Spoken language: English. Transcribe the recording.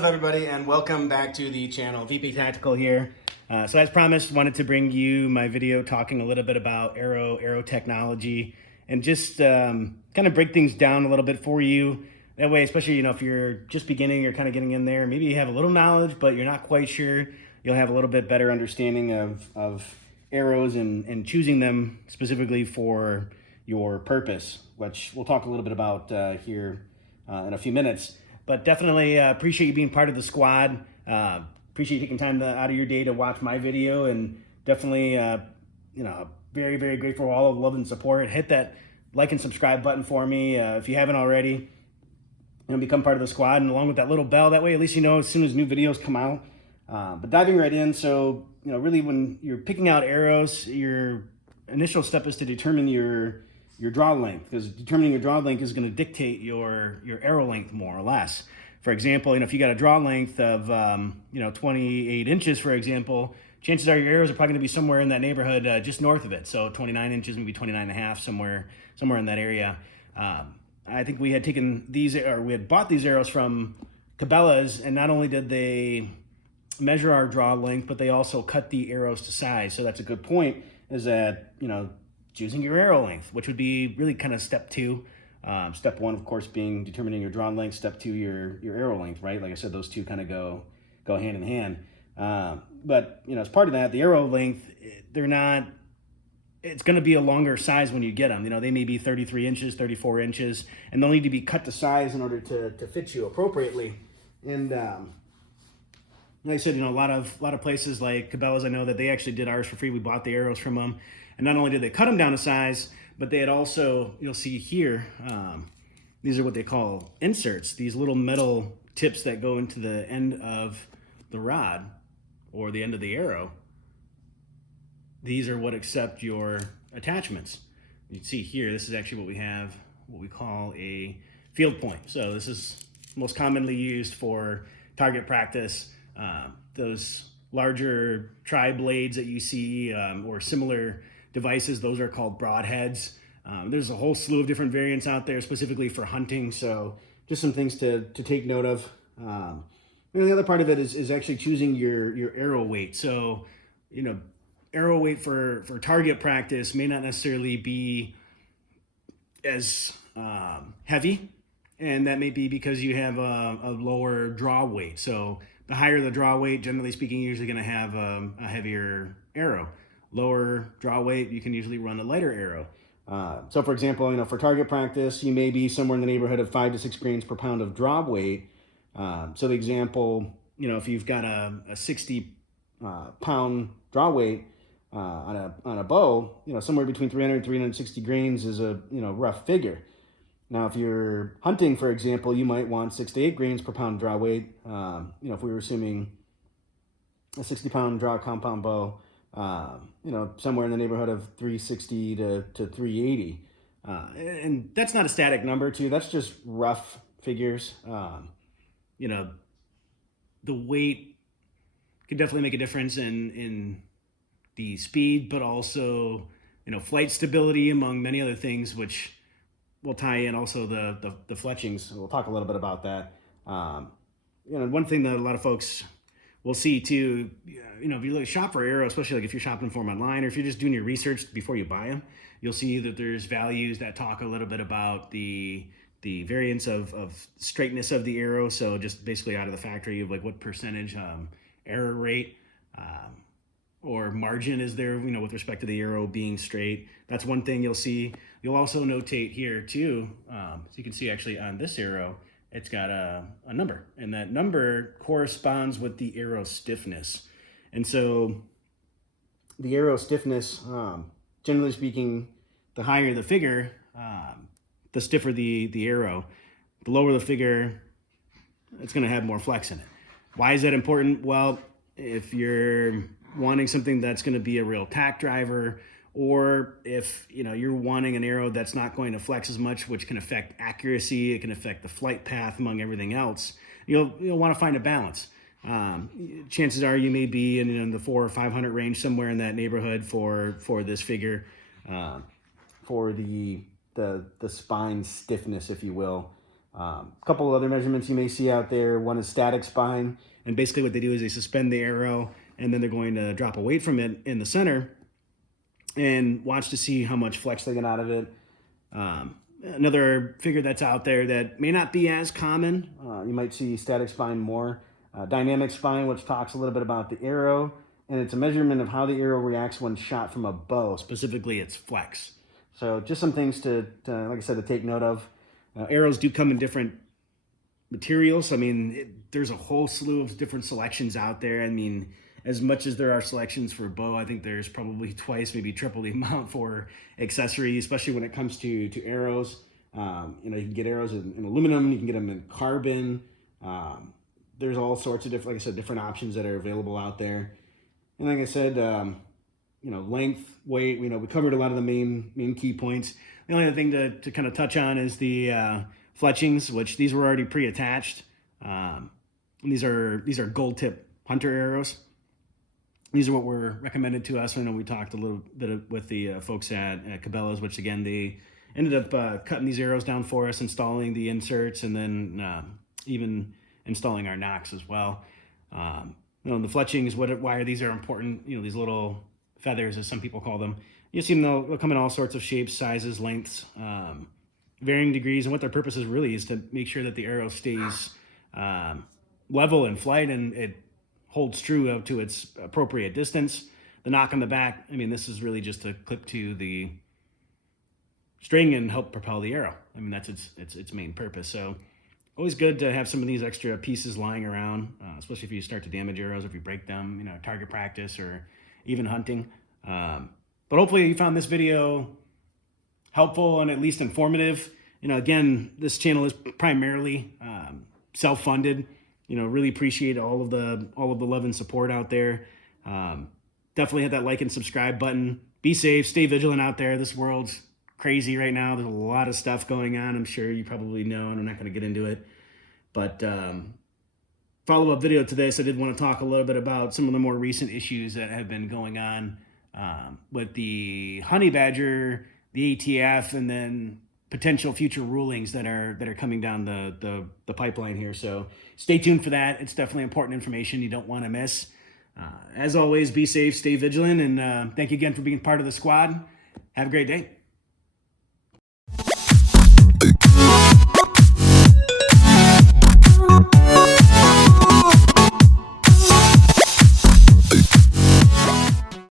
up, everybody, and welcome back to the channel. VP Tactical here. So as promised, wanted to bring you my video talking a little bit about arrow technology, and just kind of break things down a little bit for you. That way, especially if you're just beginning or kind of getting in there, maybe you have a little knowledge, but you're not quite sure, you'll have a little bit better understanding of arrows and choosing them specifically for your purpose, which we'll talk a little bit about here in a few minutes. But definitely appreciate you being part of the squad. Appreciate you taking time out of your day to watch my video, and definitely, very, very grateful for all of the love and support. Hit that like and subscribe button for me if you haven't already. Become part of the squad, and along with that little bell, that way at least you know as soon as new videos come out. But diving right in, so really when you're picking out arrows, your initial step is to determine your draw length, because determining your draw length is going to dictate your arrow length more or less. For example, if you got a draw length of 28 inches, for example, chances are your arrows are probably going to be somewhere in that neighborhood, just north of it. So 29 inches, maybe 29 and a half, somewhere in that area. I think we had bought these arrows from Cabela's, and not only did they measure our draw length, but they also cut the arrows to size. So that's a good point, is that choosing your arrow length, which would be really kind of step two. Step one, of course, being determining your draw length. Step two, your arrow length, right? Like I said, those two kind of go hand in hand. But as part of that, the arrow length, it's going to be a longer size when you get them. They may be 33 inches, 34 inches, and they'll need to be cut to size in order to fit you appropriately. And like I said, a lot of places like Cabela's, I know that they actually did ours for free. We bought the arrows from them. And not only did they cut them down to size, but they had also, you'll see here, these are what they call inserts, these little metal tips that go into the end of the rod or the end of the arrow. These are what accept your attachments. You can see here, this is actually what we have, what we call a field point. So this is most commonly used for target practice. Those larger tri-blades that you see or similar devices, those are called broadheads. There's a whole slew of different variants out there specifically for hunting, so just some things to take note of. And the other part of it is actually choosing your arrow weight. So arrow weight for target practice may not necessarily be as heavy, and that may be because you have a lower draw weight. So the higher the draw weight, generally speaking, you're usually going to have a heavier arrow. Lower draw weight, you can usually run a lighter arrow. So for example, for target practice, you may be somewhere in the neighborhood of 5 to 6 grains per pound of draw weight. So the example, if you've got a 60 pound draw weight on a bow, somewhere between 300 and 360 grains is a rough figure. Now, if you're hunting, for example, you might want 6 to 8 grains per pound draw weight. If we were assuming a 60 pound draw compound bow, somewhere in the neighborhood of 360 to 380. And that's not a static number too. That's just rough figures. The weight can definitely make a difference in the speed, but also, flight stability, among many other things, which will tie in also the fletchings. We'll talk a little bit about that. One thing that a lot of folks will see too, if you shop for arrows, especially like if you're shopping for them online, or if you're just doing your research before you buy them, you'll see that there's values that talk a little bit about the variance of straightness of the arrow. So just basically out of the factory, of like what percentage error rate or margin is there, with respect to the arrow being straight. That's one thing you'll see. You'll also notate here too, so you can see actually on this arrow, it's got a number, and that number corresponds with the arrow stiffness. And so the arrow stiffness, generally speaking, the higher the figure, the stiffer the arrow. The lower the figure, it's going to have more flex in it. Why is that important? Well, if you're wanting something that's going to be a real tack driver, or if you're wanting an arrow that's not going to flex as much, which can affect accuracy, it can affect the flight path, among everything else, you'll want to find a balance. Chances are you may be in the 400 or 500 range, somewhere in that neighborhood for this figure, for the spine stiffness, if you will. A couple of other measurements you may see out there. One is static spine, and basically what they do is they suspend the arrow, and then they're going to drop a weight from it in the center and watch to see how much flex they get out of it. Another figure that's out there that may not be as common, you might see static spine more. Dynamic spine, which talks a little bit about the arrow, and it's a measurement of how the arrow reacts when shot from a bow, specifically its flex. So just some things to like I said, to take note of. Arrows do come in different materials. I mean, there's a whole slew of different selections out there. I mean, as much as there are selections for bow, I think there's probably twice, maybe triple the amount for accessory, especially when it comes to arrows. You can get arrows in aluminum, you can get them in carbon. There's all sorts of different, like I said, different options that are available out there. And like I said, length, weight, we covered a lot of the main key points. The only other thing to kind of touch on is the fletchings, which these were already pre-attached. These are gold tip hunter arrows. These are what were recommended to us. I know we talked a little bit with the folks at Cabela's, which again, they ended up cutting these arrows down for us, installing the inserts, and then even installing our nocks as well. The fletchings, why these are important, these little feathers, as some people call them. You see them, they'll come in all sorts of shapes, sizes, lengths, varying degrees, and what their purpose is really is to make sure that the arrow stays level in flight and it holds true up to its appropriate distance. The knock on the back, I mean, this is really just to clip to the string and help propel the arrow. I mean, that's its main purpose. So always good to have some of these extra pieces lying around, especially if you start to damage arrows, if you break them, target practice or even hunting. But hopefully you found this video helpful and at least informative. Again, this channel is primarily self-funded. Really appreciate all of the love and support out there. Definitely hit that like and subscribe button. Be safe, stay vigilant out there. This world's crazy right now. There's a lot of stuff going on. I'm sure you probably know, and I'm not going to get into it. But follow-up video to this, I did want to talk a little bit about some of the more recent issues that have been going on with the honey badger, the ATF, and then potential future rulings that are coming down the pipeline here. So stay tuned for that. It's definitely important information you don't want to miss. As always, be safe, stay vigilant, and thank you again for being part of the squad. Have a great day.